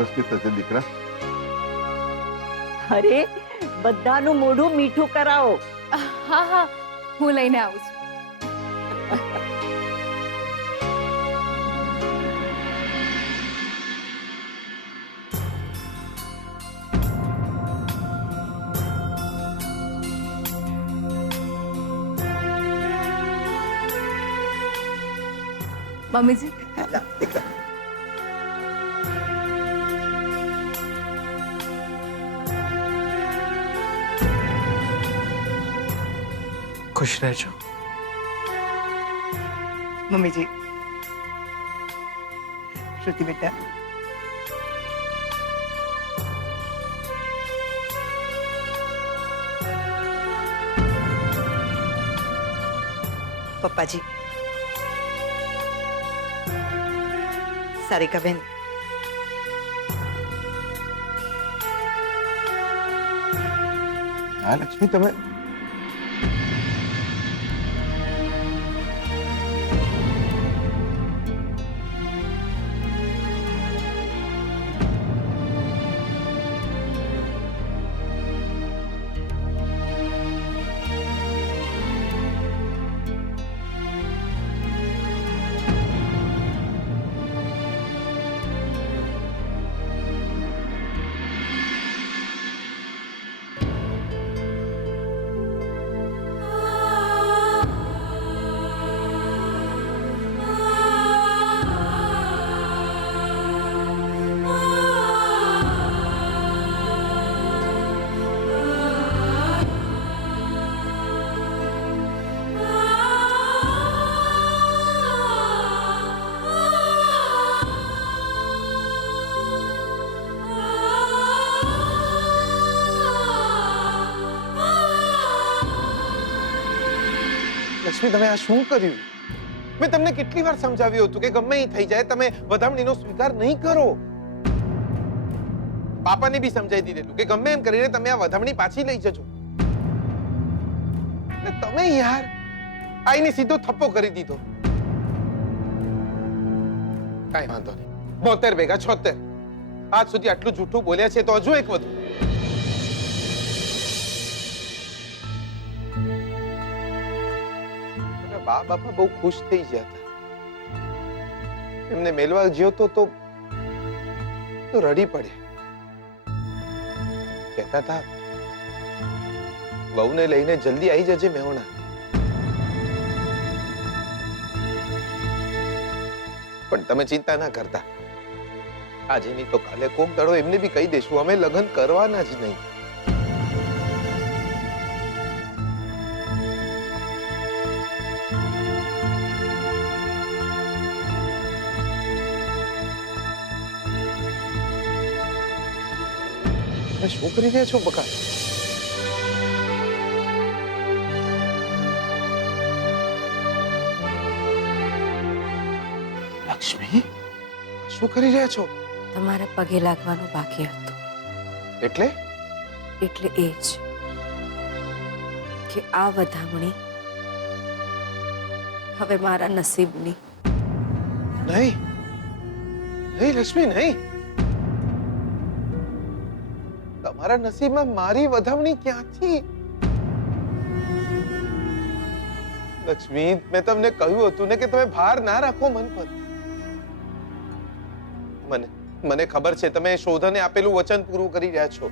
વર્ષથી થશે દીકરા? અરે બધાનું મોઢું મીઠું કરાવો. હા હા, હું લઈને આવું છું. મમ્મીજી, खुश रहजो। मम्मी जी, श्रुति बेटा, पप्पा जी, सारिका बहन, હા લક્ષ્મી, તમે લક્ષ્મી, તમે આ શું કર્યું? મેં તમને કેટલી વાર સમજાવ્યું હતું કે ગમે એ થઈ જાય તમે વધામણીનો સ્વીકાર નહીં કરો. પાપાને બી સમજાવી દીધેલું કે ગમે એમ કરીને તમે આ વધામણી પાછી લઈ જજો. ને તમે યાર આઈને સીધો થપ્પો કરી દીધો. કાઈ વાંધો નહીં, 72 ભેગા 76. આજ સુધી આટલું જૂઠું બોલ્યા છે તો હજુ એક વધુ. બા બાપા બહુ ખુશ થઈ ગયા હતા. એમને મેલવા ગયો તો રડી પડ્યા. કહેતા હતા વહુને લઈને જલ્દી આવી જજે મેહોણા. પણ તમે ચિંતા ના કરતા, આજે નહીં તો કાલે કોક દાડો એમને બી કહી દેશું અમે લગ્ન કરવાના જ નહીં. શું કરી રહ્યા છો બકા? લક્ષ્મી, શું કરી રહ્યા છો? તમારા પગે લાગવાનું બાકી હતું. એટલે એ જ કે આ વધામણી હવે મારા નસીબની. નહીં નહીં લક્ષ્મી, નહીં. તમારા નસીબમાં મારી વધામણી ક્યાંથી? લક્ષ્મી, મેં તમને કહ્યું હતું ને કે તમે ભાર ના રાખો મન પર. મને ખબર છે તમે શોધને આપેલું વચન પૂરું કરી રહ્યા છો,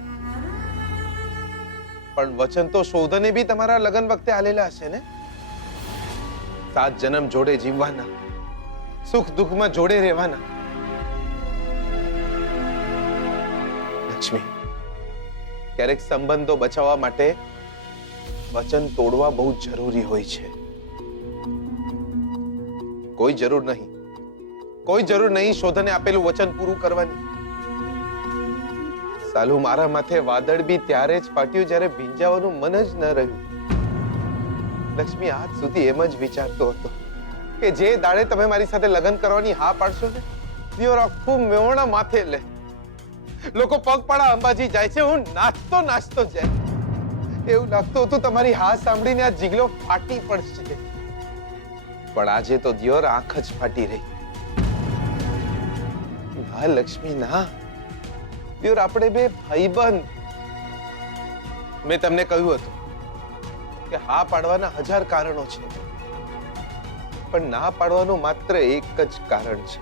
પણ વચન તો શોધને બી તમારા લગ્ન વખતે આલેલા હશે ને. 7 જન્મ જોડે જીવવાના, સુખ દુઃખમાં જોડે રહેવાના. લક્ષ્મી, ક્યારેક સંબંધો બચાવવા માટે વચન તોડવા બહુ જરૂરી હોય છે. કોઈ જરૂર નહીં શોધને આપેલું વચન પૂરું કરવાની. સાલું મારા માથે વાદળ બી ત્યારે જ ફાટ્યું જ્યારે ભીંજાવાનું મન જ ન રહ્યું. લક્ષ્મી, આજ સુધી એમ જ વિચારતો હતો કે જે દાડે તમે મારી સાથે લગ્ન કરવાની હા પાડશો ને, દિયોર આખું મેહોણા માથે લે. લોકો પગપાળા અંબાજી જાય છે, હું નાચતો જાય. એવું લાગતું હતું તમારી હા સાંભળીને આ જીગલો ફાટી પડશે, પણ આજે તો દિયોર આંખ જ ફાટી રહી. ના લક્ષ્મી ના, પ્યોર આપણે બે ભાઈબંધ. મેં તમને કહ્યું હતું કે હા પાડવાના 1000 કારણો છે, પણ ના પાડવાનું માત્ર એક જ કારણ છે.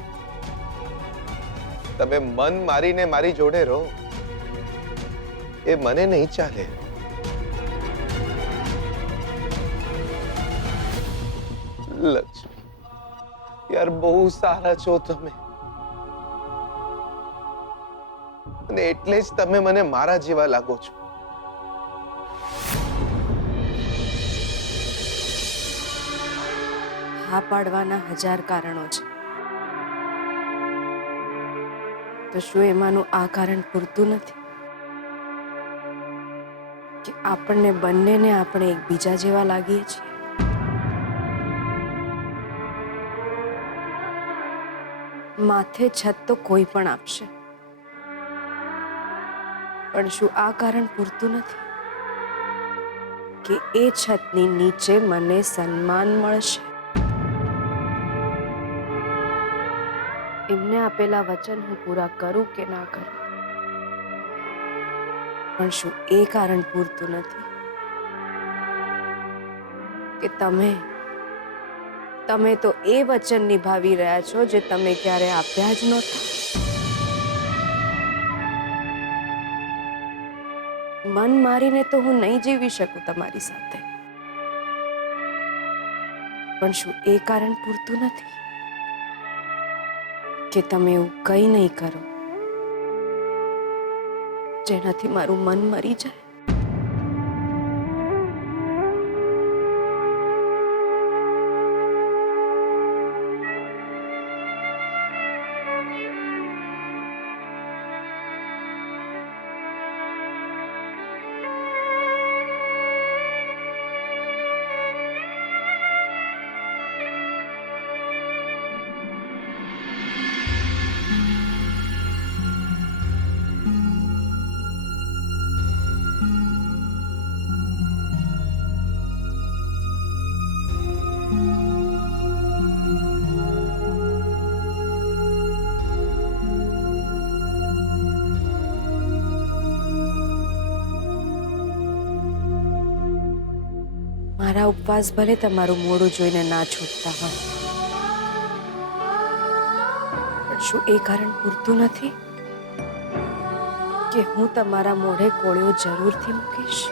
તમે મન મારીને મારી જોડે રહો, એ મને નહીં ચાલે. લક્ષ્મી, યાર બહુ સારા છો તમે, અને એટલે જ તમે મને મારા જેવા લાગો છો. હા પાડવાના 1000 કારણો છે, તો શું એમાંનું આ કારણ પૂરતું નથી કે આપણને બંનેને આપણે એકબીજા જેવા લાગીએ છીએ? માથે છત તો કોઈ પણ આપશે, પણ શું આ કારણ પૂરતું નથી કે એ છતની નીચે મને સન્માન મળશે? એમને આપેલા વચન હું પૂરા કરું કે ના કરું, પણ શું એ કારણ પૂરતું નથી કે તમે તો એ વચન નિભાવી રહ્યા છો જે તમે ક્યારે આપ્યા જ નહોતા? મન મારીને તો હું નહીં જીવી શકું તમારી સાથે, પણ શું એ કારણ પૂરતું નથી કે તમે એવું કંઈ નહીં કરો જેનાથી મારું મન મરી જાય? મારા ઉપવાસ ભલે તમારું મોઢું જોઈને ના છૂટતા હોય, પણ શું એ કારણ પૂરતું નથી કે હું તમારા મોઢે કોળિયો જરૂરથી મૂકીશ?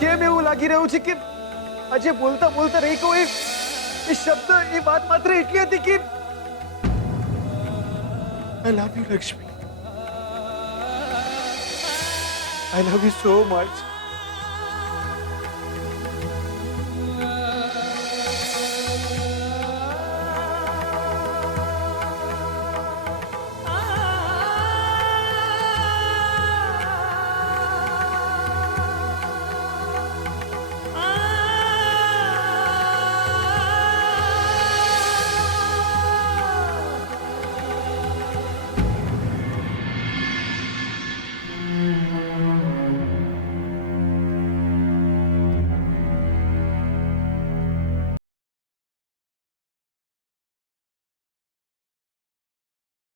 કેમ એવું લાગી રહ્યું છે કે આજે બોલતા બોલતા રહી ગયો એ શબ્દ, એ વાત માત્ર એટલી હતી કે I love you Lakshmi, I love you so much.